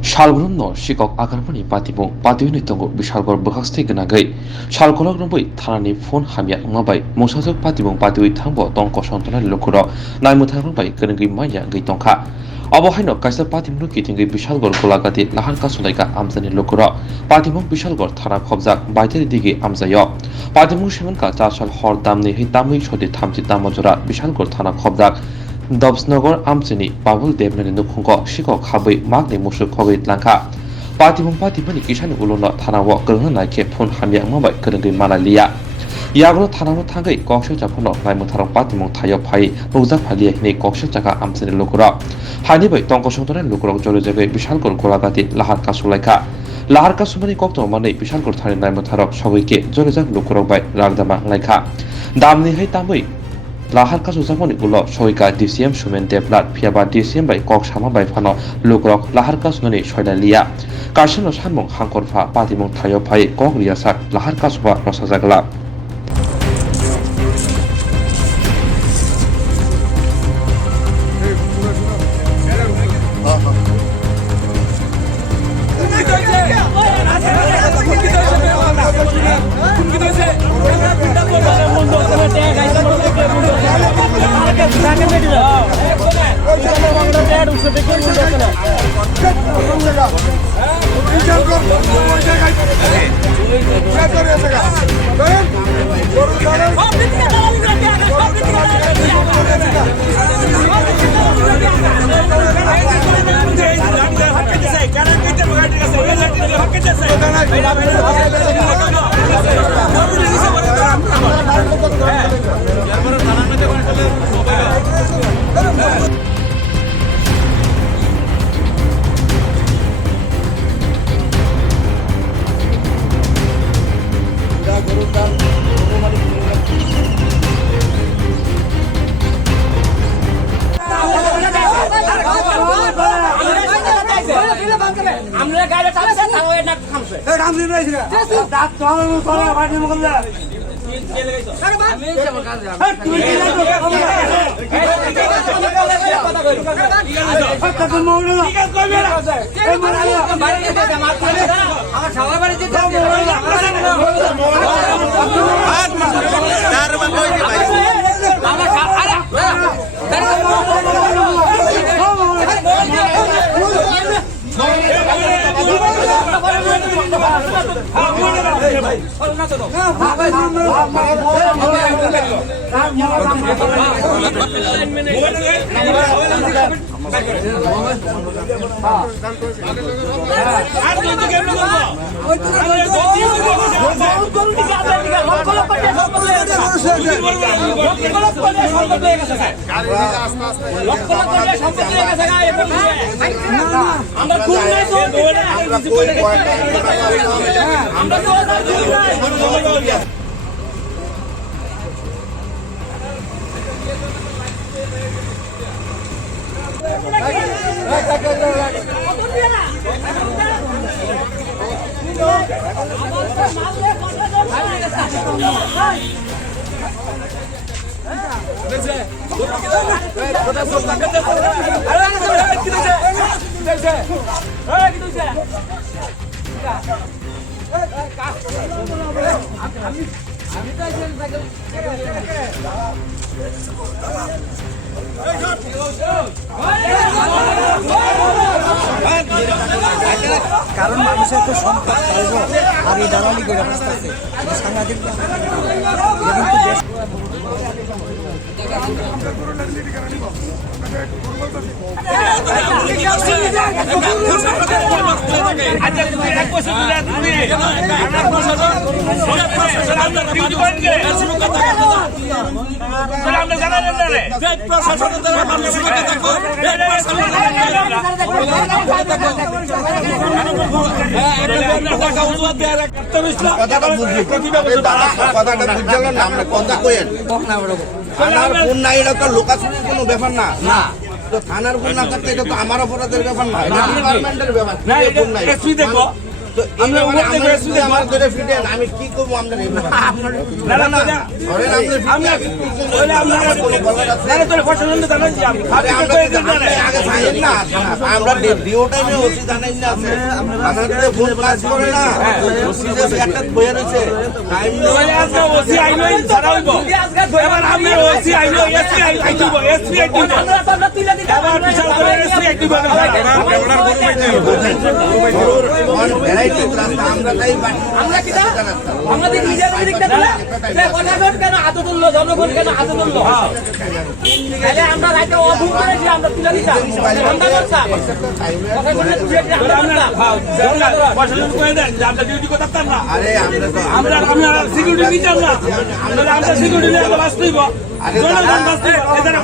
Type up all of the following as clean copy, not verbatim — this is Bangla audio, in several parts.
Shalgrunno Shikok Agarmani Patimo, Patuni Tongo, Bishalgor Buhasti Ganagai, Shalkolognoboy, Tanani Phone Hamia Mabai, Mosazok Patimo, Patui Tambo, Tonko Shantana Lokuro, Naimutabai, Ganagi Maya, Gitonka. অবহাইন কাইসা পাতিমুক কিতিঙ্গি Bishalgarh গোলাগাতি লাহার কাসুলাইকা আমজানি লোকর পাতিমুক বিশালগড় থানা খবজাক বাইতের দিকে আমজায় পাতিমুক সেমনকা 4 সাল হর দামনি হি তামই সদি থামতি তামজরা বিশালগড় থানা খবজাক দবসনগর আমচিনি বাবুল দেবনানি নুখুঙ্গ শিকক হাবৈ মাগনি মুসুক খগৈ লাংখা পাতিমুনি কিসানি উলুন থানাও গরহন নাইকে ফোন হামিয়া মাবাই গরঙ্গি মানালিয়া ইয়াগুলো থানানো থাঙ্গै কক্সে জাফনো নাইমুথারং পাতিমুং থায়ো ফাই রোজা ফালিয়া হিনে কক্সে জায়গা আমচিনি লোকরা হানিबै তংকসংতনের লোকরক জলে জায়গায় বিশালগড় গোলাগাতি লাহার কাসুলাইখা লাহার কাসুমানি কক্ত মানে বিশালগড় থানি নাইমুথারক সবাইকে জলে যাক লোকরক বাই রাগদামা লাইখা দামনি হাই তামৈ লাহার কাসু জাফনি উলো সহিকা ডিসিএম সুমেন দেবনাথ ফিয়াবা ডিসিএম বাই কক সামা বাই ফানো লোকরক লাহার কাসুনানি সয়লা লিয়া কারসেনো সানমুং হাংকরফা পাতিমুং থায়ো ফাই কক রিয়াসাক লাহার কাসুবা রসাজাগলা আমরা গাড়ি চালাতে তাও এটা খামছে এই রামজি রইছে দাঁত তো আমি করা পানি মগলা আমি যেমন কাজ তুই কি লাগো কথা কই কথা তো মৌলা কি কাজ করবে না এই মারালা বাড়ি যেতে মারতে আমার সবাই বাড়ি যেতে হাত চার বার কইতে ভাই আমার কারণ মানুষের তো সম্পদ পাইব আর এই দালালি করে আসতেছে সাংঘাতিক কথাটা বুঝলাম না আমরা কথা কইেন থানার ফোন নাই এটা তো লোকাশনের কোনো ব্যাপার না না তো থানার ফোন না থাকলে এটা তো আমার অপরাধের ব্যাপার না এটা ডিপার্টমেন্টের ব্যাপার না ফোন নাই তুই দেখো তো এই ব্যাপারে আমরা যদি আমার ধরে ফিটেন, আমি কি করবো আপনার এই ব্যাপারে? ধরেন আমরা ডিও টাইমে ওসি জানাই না আছে, আমাদের ফোন কাজ করে না, ওসি যে একটা বইয়ে রয়েছে টাইম ওসি আইলো ছাড়া হইব এবার আমরা ওসি আইলো এসপি আইলো এসপি আইলো এবার বিশাল করে এসপি আইলো ভ্যারাইটি রাস্তা আমরা তাই আমরা কি না আমাদের নিজের দিকটা দিলা যে প্রশাসন কেন হাত তুললো, জনগণ কেন হাত তুললো? তাহলে আমরা রাইতে অভুল করেছি, আমরা তুলে দিতাম, আমরা করতাম প্রশাসনের তুলে দিয়ে আমরা করতাম। প্রশাসন কয়ে দেন যে আমরা ডিউটি করতাম না, আরে আমরা তো আমরা সিকিউরিটি নিতাম না, আমরা সিকিউরিটি নিয়ে বাঁচতে হইব, জনগণ বাঁচতে হইব, এখানে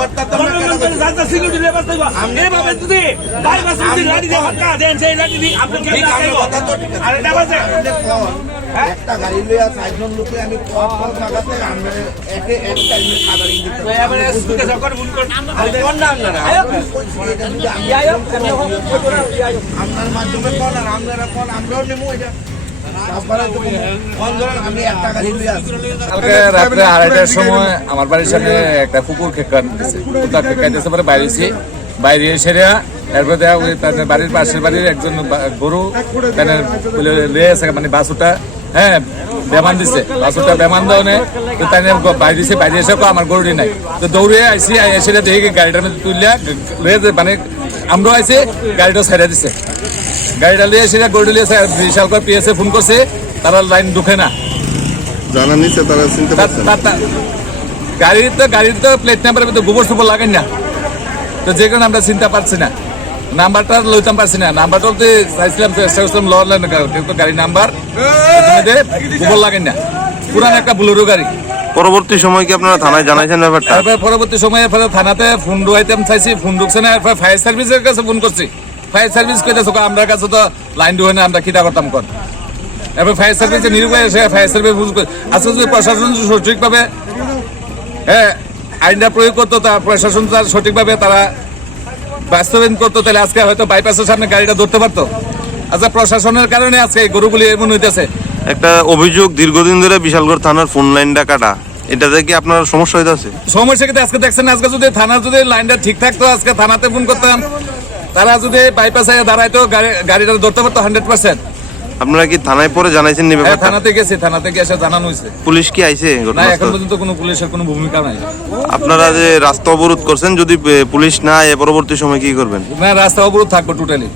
করতে হবে না, জনগণ সিকিউরিটি নিয়ে বাঁচতে হইব। এভাবে যদি গাড়ি বাসে যদি লাঠি দিয়ে হটকা দেন, সেই লাঠি দিয়ে আপনার কেমন লাগাইব? আর এটা বাজে একটা গাড়ি লইয়া 4 জন লোকে আমি কল লাগাতে আমরা একে এক টাইমে খাবার দিতে এবারে সুকে সরকার মন কোন কোন না আপনারা আপনার মাধ্যমে কোন আর আপনারা কোন আমরাও নেমু এটা তারপরে তো কোন ধরেন আমি একটা গাড়ি লইয়া কালকে রাত্রে 2:30টার সময় আমার বাড়ির সামনে একটা কুকুর খেকাইতেছে, কুকুরটা খেকাইতেছে পরে বাইরেছি, বাইরে এসে এরপর দেখা ওই তাদের বাড়ির পাশের বাড়ির একজন গরু তাদের লেগেছে, মানে বাসুটা হ্যাঁ বেমান দিচ্ছে, বাসুটা বেমান দেওয়া নেই তো তাই বাইরে দিছে, বাইরে এসে আমার গরুটি নাই তো দৌড়ে আইসি, এসে দেখি গাড়িটার মধ্যে তুললে লেগেছে, মানে আমরাও আইসি, গাড়িটা ছেড়ে দিচ্ছে, গাড়িটা লিয়ে এসে গরুটি লিয়ে বিশাল করে পিএসএ ফোন করছে, তারা লাইন ঢুকে না, জানা নিচ্ছে তারা চিনতে পারছে না। গাড়ির তো প্লেট নাম্বারের ভিতরে গোবর সুবর লাগাই না, তো যে কারণে আমরা চিনতে পারছি না, নাম্বারটা লইতাম পারছি না, নাম্বারটা চাইছিলাম চেষ্টা করছিলাম লড়লেন কিন্তু গাড়ি নাম্বার গোবর লাগাই না, পুরান একটা বুলেরো গাড়ি। পরবর্তী সময় কি আপনারা থানায় জানাইছেন ব্যাপারটা? তারপরে পরবর্তী সময়ে থানাতে ফোন ঢুকাইতাম চাইছি, ফোন ঢুকছে না, এরপর ফায়ার সার্ভিসের কাছে ফোন করছি, ফায়ার সার্ভিস কইতেছে আমরা কাছে তো লাইন ঢুকে না, আমরা কিটা করতাম কর, এরপর ফায়ার সার্ভিসে নিরুপায় এসে ফায়ার সার্ভিস ফোন করে আজকে যদি প্রশাসন সঠিকভাবে হ্যাঁ আইনটা প্রয়োগ করতো, তার প্রশাসন তার সঠিকভাবে তারা বাস্তবায়ন করতো, তাহলে আজকে হয়তো বাইপাসের সামনে গাড়িটা ধরতে পারতো। আচ্ছা প্রশাসনের কারণে আজকে এই গরুগুলি এমন হইতেছে। একটা অভিযোগ দীর্ঘদিন ধরে বিশালগড় থানার ফোন লাইনটা কাটা, এটাতে কি আপনার সমস্যা হইতেছে? সমস্যা কিন্তু আজকে দেখছেন, আজকে যদি থানার যদি লাইনটা ঠিক থাকতো, আজকে থানাতে ফোন করতাম, তারা যদি বাইপাসে দাঁড়াইতো গাড়িটা ধরতে পারতো 100%। আপনারা কি থানায় পরে জানাইছেন নি ব্যাপারটা? থানাতে গেছি, থানাতে গিয়ে এসে জানানো হয়েছে। পুলিশ কি আইছে? না এখন পর্যন্ত কোনো পুলিশের কোনো ভূমিকা নাই। আপনারা যে রাস্তা অবরোধ করছেন, যদি পুলিশ না আয় পরবর্তী সময় কি করবেন? না রাস্তা অবরোধ থাকবো টোটালি।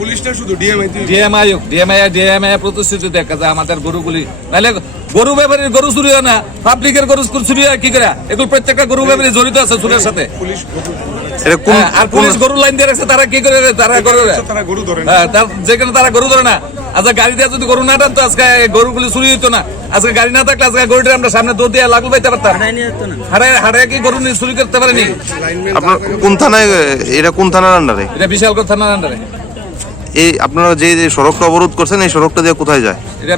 পুলিশটা শুধু ডিএমআই প্রতিশ্রুতি দেখা যায় আমাদের গরুগুলি, নাহলে গরু ব্যাপারীর গরু চুরি হয় না, পাবলিকের গরু চুরি হয় কি করে? এগুলো প্রত্যেকটা গরু ব্যাপারী জড়িত আছে চুরের সাথে। আর পুলিশ গরু লাইন দিয়ে রাখছে, তারা কি করে? তারা গরু ধরে যেখানে তারা গরু ধরে না। আচ্ছা গাড়ি দিয়ে যদি গরু না টানতো আজকে গরুগুলি চুরি হইতো না, আজকে গাড়ি না থাকলে আজকে গরুটা আমরা সামনে দৌড় দিয়ে লাগু পাইতে পারতাম, হাড়ে কি গরু চুরি করতে পারেনি। আপনার কোন থানায়, এটা কোন থানার আন্ডারে? এটা বিশালগড় থানার আন্ডারে। এই আপনারা যে সড়কটা অবরোধ করছেন, এই সড়কটা দিয়ে কোথায় যায়? এটা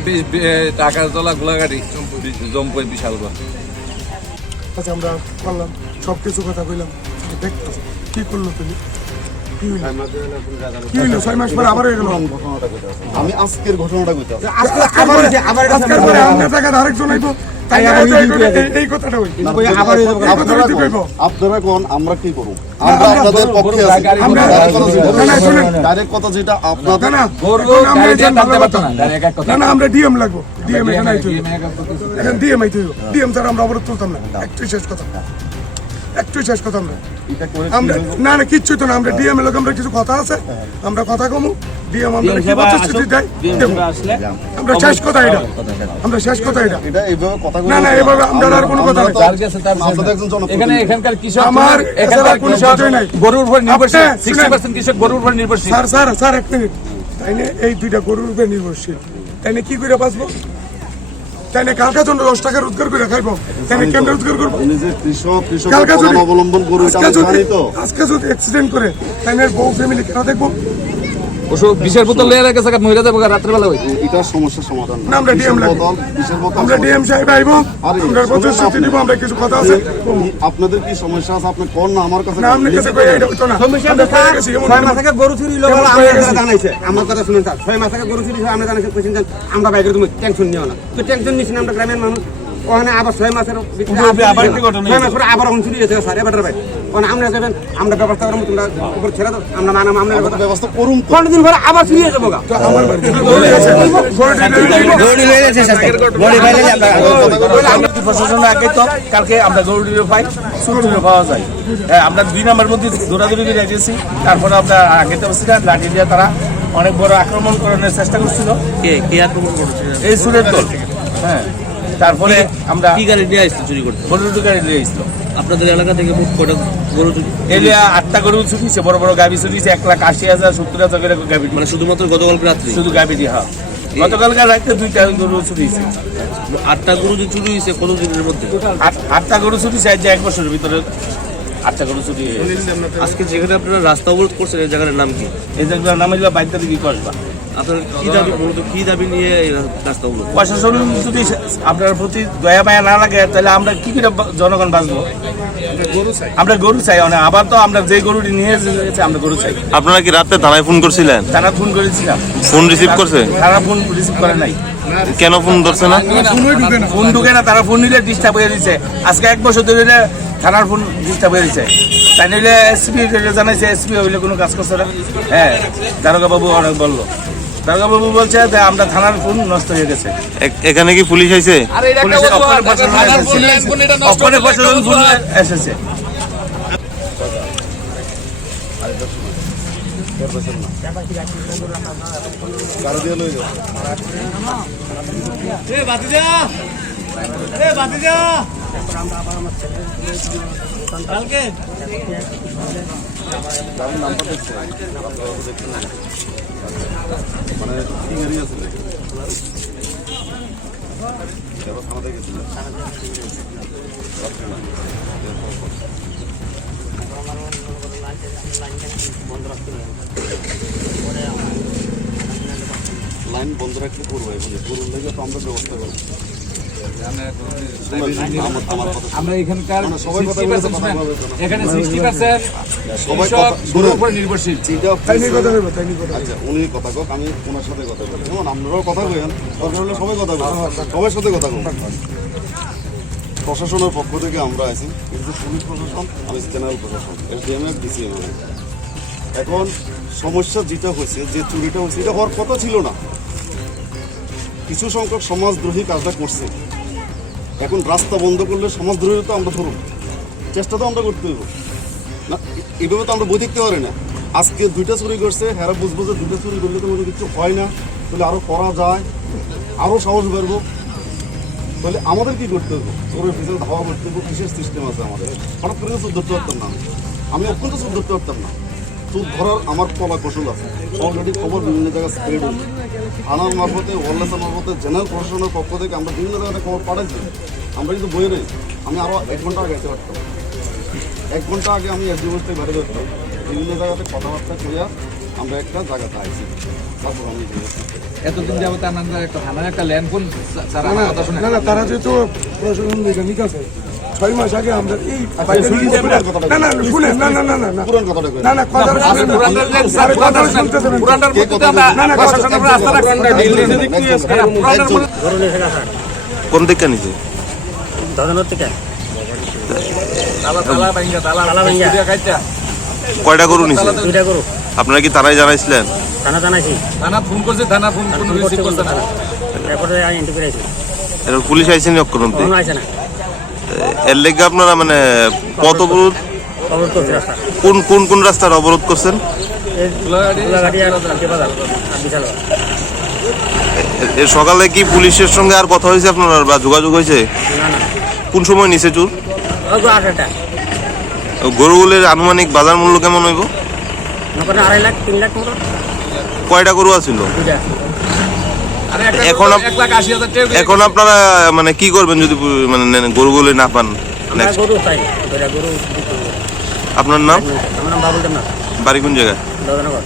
টাকাতলা গোলাঘাটি জম্পুর বিশালগড়। আচ্ছা আমরা করলাম সব কিছু কথা কইলাম, দেখতেছি কি করলো তুমি, কি হইলো 6 মাস পরে আবার হয়ে গেল। আমি আজকের ঘটনাটা কইতাম, আজকের পরে আমরা টাকা আরেকজন আইবো, তাই এই কথাটা হই আপনারা কোন আমরা কি করব? আমরা আপনাদের পক্ষে আছি, ডাইরেক্ট কথা যেটা আপনাদের না আমরা ডিএম লাগবো, ডিএম এখানে আইতো, এখন ডিএম আইতো, ডিএম স্যার আমরা অবরোধ তুলতাম না। একটু শেষ কথা আমরা না কিচ্ছু তো না, আমরা ডিএম এর লোক, আমরা কিছু কথা আছে, আমরা কথা কমু, ডিএম আমরা কি প্রতিশ্রুতি দেয় আমরা শেষ কথা এটা, আমরা শেষ কথা এটা এটা এইভাবে কথা না না এভাবে আমরা আর কোনো কথা নাই। আপনাদের একজন এখানে এখানকার কৃষক, আমার এখানকার কোনো কথাই নাই, গরুর উপর নির্ভরশীল, 60% কৃষক গরুর উপর নির্ভরশীল। স্যার এক মিনিট, তাই না এই দুইটা গরুর উপর নির্ভরশীল, তাই না কি করে বাঁচবো? তাই না কালকা জন্য 10 টাকা রোজগার করে খাইবো, তাই না কেমন রোজগার করবো? নিজে কৃষক অবলম্বন করে আজকে যদি অ্যাক্সিডেন্ট করে তাই না বউ ফ্যামিলি কেন দেখবো? ওষুধ বিষের বোতল লয়ে গেছে মহিলা দেবো রাত্রেবেলা ওই এটার সমস্যার সমাধান না, আমরা DM লাগি। বিশের বোতল আমরা ডিএম সাহেব আইব আরে, আমরা প্রতিশ্রুতি দিব, আমরা কিছু কথা আছে আপনাদের কি সমস্যা আছে আপনি কোন না আমার কাছে না আপনি কাছে কই এটা হইতো না আমরা কই গেছি এমন 6 মাস আগে গরু চুরি হলো এমন আমরা কয়ে গেছি। জানাইছে আমার কথা শুনুন স্যার 6 মাস আগে গরু চুরি হলো আমরা জানাইছে কইছেন যে আমরা বাইরে তুমি টেনশন নিও না তো টেনশন নিছ না আমরা গ্রামের মানুষ ওখানে আবার 6 মাসের আবার কি ঘটনা 6 মাস পরে আবার এখন চুরি হয়েছে স্যার এবার ভাই কারণ আমরা যাবেন আমরা ব্যবস্থা করব তোমরা উপর ছেড়ে দাও আমরা মানাম আমরা আমাদের ব্যবস্থা করুন তো। 15 দিন পরে আবার চুরি হয়ে যাবো গা আমার বাড়ি গরু আছে গরু লয়ে গেছে স্যার গরু বাইরে আমরা প্রশাসনের আগে তো কালকে আমরা গরুটিও পাই চুরিও পাওয়া যায়। হ্যাঁ, আমরা 2 নম্বর মধ্যে দৌড়াদৌড়ি করে গেছি, তারপরে আমরা আগে তো ছিলাম লাঠি দিয়ে তারা অনেক বড় আক্রমণ করানোর চেষ্টা করছিল। কে আক্রমণ করেছে? এই সুরের দল। হ্যাঁ, তারপরে আমরা কি গাড়ি নিয়ে আসছে চুরি করতে? গরুটি গাড়ি নিয়ে এসেছিল। আপনাদের এলাকা থেকে মোট কটা গরু চুরি? এলিয়া 8টা গরু চুরিছে, বড় বড় গাভি চুরিছে, 1,80,000 70,000 করে গাভি, মানে শুধুমাত্র গতকালকে রাত্রে শুধু গাভি দিয়ে। হ্যাঁ, গতকালকে রাত্রে 2টা গরু চুরিছে। 8টা গরু যে চুরি হয়েছে কত দিনের মধ্যে? 8টা গরু চুরিছে আজ 1 বছরের ভিতরে 8টা গরু চুরি হয়েছে। আজকে যেখানে আপনারা রাস্তা অবরোধ করছেন এই জায়গার নাম কি? এই জায়গার নাম হইল বাইদ্যা দিকে কসবা। আপনার কি দাবি, মূলত কি দাবি নিয়ে এই রাস্তা অবরোধ? প্রশাসন যদি আপনার প্রতি দয়া মায়া না লাগে তাহলে আমরা কি করে জনগণ বাঁচবো? আমরা গরু চাই। আবার তো আমরা যে গরুটি নিয়ে এসেছি আমরা গরু চাই। আপনারা কি রাতে থানায় ফোন করছিলেন? তারা ফোন করেছিলাম, ফোন রিসিভ করছে? তারা ফোন রিসিভ করে নাই। কেন ফোন ধরছে না? ফোন ঢুকে না, তারা ফোন নিলে ডিস্টার্ব হয়ে দিচ্ছে। আজকে 1 বছর ধরে থানার ফোন ডিস্টার্ব হয়ে দিচ্ছে। তাই নিলে এসপি জানাইছে, এসপি হইলে কোনো কাজ করছে না। হ্যাঁ, দারোগা বাবু অনেক বললো, দারোগা বাবু বলছে যে আমরা থানার ফোন নষ্ট হয়ে গেছে। এখানে কি পুলিশ আইছে? পুলিশের অপরে প্রশাসন ফোন এসেছে। কারো দিয়ে লই যাও। কারোর নাম্বার দেখছো? মানে কি গাড়ি আছে? এবার থানাতে গেছিল। লাইন বন্ধ রাখতে করবো এখন গরুর লেগে তো আমরা ব্যবস্থা করবো। আমার কথা আমরা এখানকার মানে সবাই কথা বলতে কথা বলবে না। এখানে 60% সবাই কৃষক কথা গরুর উপর নির্ভরশীল। যেটা তাই নিয়ে কথা হইব, তাই নিয়ে কথা আচ্ছা উনি কথা কোক, আমি ওনার সাথে কথা বলি। যেমন আপনারাও কথা বলেন, দরকার হলে সবাই কথা বলেন, সবার সাথে কথা বলুন। প্রশাসনের পক্ষ থেকে আমরা আছি, কিন্তু পুলিশ প্রশাসন, আমি জেনারেল প্রশাসন, SDM এর DCM এর। এখন সমস্যা যেটা হয়েছে, যে চুরিটা হয়েছে, এটা হওয়ার কথা ছিল না। কিছু সংখ্যক সমাজদ্রোহী কাজটা করছে। এখন রাস্তা বন্ধ করলে সমাজদ্রোহী তো আমরা ধরুন, চেষ্টা তো আমরা করতে হইব না। এইভাবে তো আমরা বই দেখতে পারি না। আজকে 2টা চুরি করছে, হ্যাঁ বুঝবো যে 2টা চুরি করলে তো কোনো কিছু হয় না, তাহলে আরও করা যায়, আরও সাহস বাড়বো। তাহলে আমাদের কি করতে হবে? চোরের পিছনে ধাওয়া করতে হবে, কিসের সিস্টেম আছে আমাদের? হঠাৎ করে চোর ধরতে পারতাম না, আমি অত্যন্ত চোর ধরতে পারতাম না। চোর ধরার আমার কলা কৌশল আছে, অলরেডি খবর বিভিন্ন জায়গায় স্প্রেড হয়েছে। থানার মারফতে, ওয়ারলেসের মারফতে, জেনারেল প্রশাসনের পক্ষ থেকে আমরা বিভিন্ন জায়গাতে খবর পাঠাইছি। আমরা কিন্তু বই নেই, আমি আরও 1 ঘন্টা আগে যেতে পারতাম। 1 ঘন্টা আগে আমি SDM থেকে বেড়ে যেতাম, বিভিন্ন জায়গাতে কথাবার্তা করিয়া আমরা একটা জায়গাতে আইছি। তারপর আমি এতদিন যাবত আমরা একটা থানার একটা ল্যান্ড ফোন ছাড়া না কথা শুনে না না, তারা যেহেতু প্রশাসন মেকানিক আছে 6 মাস আগে আমরা এই না না শুনেন, না না না না না পুরান কথাটা কই না না কথা শুনতে দেবেন। পুরানটার ভিত্তিতে আমরা না না প্রশাসনের উপর আস্থা রাখছি। কোন দিকটা নিছে? কয়টা গরু নিছে? আপনারা কি থানায় জানাইছিলেন? থানা ফোন করছে, থানা ফোন কোনো রিসিভ করছে না। এর পুলিশ আইছে নি অক্ষর অব্দি? এর লেগে আপনারা মানে পথ অবরোধ কোন রাস্তার অবরোধ করছেন? এর সকালে কি পুলিশের সঙ্গে আর কথা হয়েছে আপনার বা যোগাযোগ হয়েছে? কোন সময় নিচে চুর? গরুগুলির আনুমানিক বাজার মূল্য কেমন হইব? 2.5 লাখ 3 লাখ মতো। কয়টা গরু আছিল? এখন 1,80,000 টাকা এখন আপনারা মানে কি করবেন যদি মানে গরুগুলি না পান? গরু চাই, গরু। আপনার নাম? আমার নাম বাবুল দেবনাথ, বাড়ি কোন জায়গায়? দদনগর।